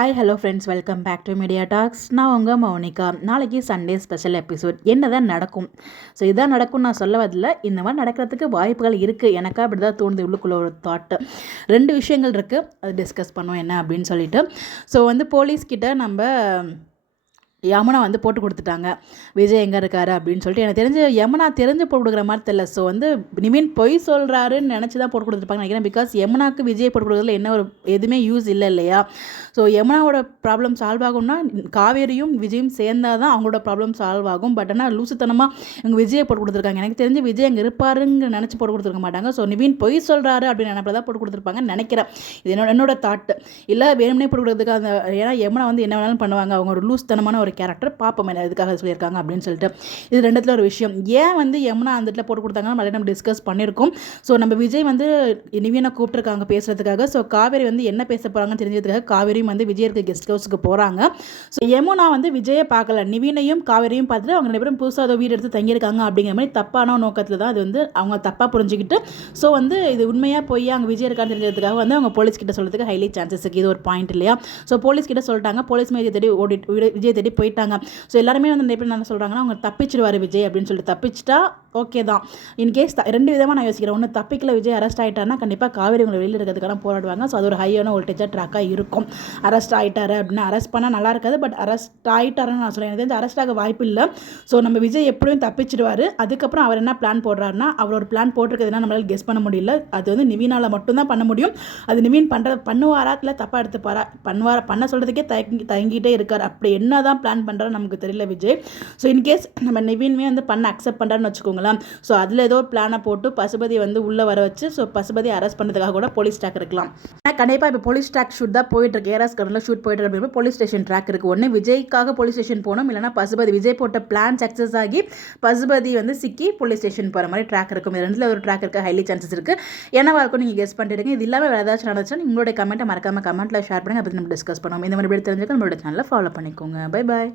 Hi hello friends, welcome back to media talks. நான் உங்கள் மௌனிகா. நாளைக்கு சண்டே ஸ்பெஷல் எபிசோட். என்ன தான் நடக்கும்? ஸோ இதான் நடக்கும்னு நான் சொல்ல வரல. இந்த மாதிரி நடக்கிறதுக்கு வாய்ப்புகள் இருக்குது. எனக்கா அப்படி தான் தோணுது. உள்ளுக்குள்ள ஒரு தாட்டு. 2 விஷயங்கள் இருக்குது, அது டிஸ்கஸ் பண்ணுவோம் என்ன அப்படின்னு சொல்லிட்டு. ஸோ போலீஸ்கிட்ட நம்ம யமுனா போட்டு கொடுத்துட்டாங்க, விஜய் எங்கே இருக்காரு அப்படின்னு சொல்லிட்டு. எனக்கு தெரிஞ்சு யமுனா தெரிஞ்சு போட்டு கொடுக்குற மாதிரி தெரியல. ஸோ நிவின் பொய் சொல்கிறாருன்னு நினச்சி தான் போட்டு கொடுத்துருப்பாங்க நினைக்கிறேன். பிகாஸ் யமுனாவுக்கு விஜய் போட்டு கொடுக்குறதுல என்ன ஒரு எதுவுமே யூஸ் இல்லை இல்லையா? ஸோ யமுனாவோட ப்ராப்ளம் சால்வ் ஆகும்னா காவேரியும் விஜயும் சேர்ந்தால் தான் அவங்களோட ப்ராப்ளம் சால்வ் ஆகும். பட் ஆனால் லூசுத்தனமாக இவங்க விஜயை போட்டு கொடுத்துருக்காங்க. எனக்கு தெரிஞ்சு விஜய் அங்கே இருப்பாருன்னு நினச்சி போட்டு கொடுத்துருக்க மாட்டாங்க. ஸோ நிவின் பொய் சொல்கிறாரு அப்படின்னு நினைப்பதான் தான் போட்டு கொடுத்துருப்பாங்கன்னு நினைக்கிறேன். இது என்னோட தாட்டு. இல்லை வேணும்னே போட்டு கொடுக்குறதுக்கு அந்த, ஏன்னா யமுனா என்ன வேணாலும் பண்ணுவாங்க. அவங்க ஒரு லூஸ்தனமான ஒரு கேரக்டர். பார்ப்போம் என்ன எதுக்காக சொல்லியிருக்காங்க அப்படின்னு சொல்லிட்டு. இது ரெண்டுத்துல ஒரு விஷயம். ஏன் யமுனா அந்த இடத்துல போட்டு கொடுத்தாங்கன்னா மறுபடியும் நம்ம டிஸ்கஸ் பண்ணியிருக்கோம். ஸோ நம்ம விஜய் நிவினை கூப்பிட்டுருக்காங்க பேசுறதுக்காக. ஸோ காவேரி என்ன பேச போகிறாங்கன்னு தெரிஞ்சதுக்காக காவேரியும் விஜய் இருக்க கெஸ்ட் ஹவுஸுக்கு போகிறாங்க. ஸோ யமுனா விஜயை பார்க்கல, நிவினையும் காவேரியும் பார்த்துட்டு அவங்க 2 பேரும் புதுசாக வீடு எடுத்து தங்கியிருக்காங்க அப்படிங்கிற மாதிரி தப்பான நோக்கத்தில் தான் அது அவங்க தப்பாக புரிஞ்சுக்கிட்டு. ஸோ இது உண்மையாக போய் அங்கே விஜய் இருக்கான்னு தெரிஞ்சதுக்காக அவங்க போலீஸ் கிட்ட சொல்கிறதுக்கு ஹைலி சான்சஸ் இருக்குது. இது ஒரு பாயிண்ட் இல்லையா? ஸோ போலீஸ் கிட்ட சொல்லிட்டாங்க. போலீஸ் விஜய் தேடி விஜய் தேடி போயிட்டாங்க. ஸோ எல்லாருமே எப்படி என்ன சொல்கிறாங்கன்னா, அவங்க தப்பிச்சிடுவார் விஜய் அப்படின்னு சொல்லிட்டு. தப்பிச்சிட்டா ஓகே தான். இன்கேஸ் 2 விதமாக நான் யோசிக்கிறேன். ஒன்று, தப்பிக்கல விஜய் அரெஸ்ட் ஆகிட்டாருன்னா கண்டிப்பாக காவேரி உங்களை வெளியில் இருக்கிறதுக்கான போராடுவாங்க. ஸோ அது ஒரு ஹையான வோல்டேஜாக ட்ராக்காக இருக்கும். அரெஸ்ட் ஆகிட்டாரு அப்படின்னா, அரெஸ்ட் பண்ணால் நல்லா இருக்காது. பட் அரெஸ்ட் ஆகிட்டாருன்னு நான் சொல்கிறேன். எனக்கு அரெஸ்ட் ஆக வாய்ப்பு இல்லை. ஸோ நம்ம விஜய் எப்படியும் தப்பிச்சிடுவார். அதுக்கப்புறம் அவர் என்ன பிளான் போடுறாருன்னா, அவர் ஒரு பிளான் போட்டிருக்கிறதுனா நம்மளால் கெஸ் பண்ண முடியல. அது நிவினால் மட்டும்தான் பண்ண முடியும். அது நிவின் பண்ணுவாரா இல்லை தப்பாக எடுத்துப்பாரா, பண்ண சொல்கிறதுக்கே தயங்கிட்டே இருக்கார். அப்படி என்ன தான் பிளான் பண்ணுறாரு நமக்கு தெரியல விஜய். ஸோ இன்கேஸ் நம்ம நிவின்மே பண்ண அக்செப்ட் பண்ணுறான்னு வச்சுக்கோங்களேன். ஸோ அதில் ஏதோ ஒரு பிளானை போட்டு பசுபதி உள்ளே வர வச்சு ஸோ பசுபதி அரெஸ்ட் பண்ணுறதுக்காக கூட போலீஸ் ட்ராக் இருக்கலாம். கண்டிப்பாக இப்போ போலீஸ் ட்ராக் ஷூட் தான் போயிட்டு இருக்கு. ஏஆர்எஸ் கடனில் ஷூட் போயிட்டு இருக்கு. போலீஸ் ஸ்டேஷன் ட்ராக் இருக்குது. ஒன்று விஜய்க்காக போலீஸ் ஸ்டேஷன் போகணும், இல்லைனா பசுபதி விஜய் போட்ட பிளான் சக்ஸஸ் ஆகி பசுபதி சிக்கி போலீஸ் ஸ்டேஷன் போகிற மாதிரி ட்ராக் இருக்கும். இது 2ல் ஒரு ட்ராக் இருக்க ஹைலி சான்சஸ் இருக்குது. என்னவா இருக்கும் நீங்கள் கெஸ் பண்ணிடுங்க. இது இல்லாமல் வேறு ஏதாச்சும் நடந்துச்சுன்னா உங்களோட கமெண்ட்டை மறக்காமல் கமெண்ட்டில் ஷேர் பண்ணுங்கள். அதை பற்றி நம்ம டிஸ்கஸ் பண்ணுவோம். இந்த மாதிரி தெரிஞ்சுக்க நம்மளோட சேனலை ஃபாலோ பண்ணிக்கோங்க. Bye bye.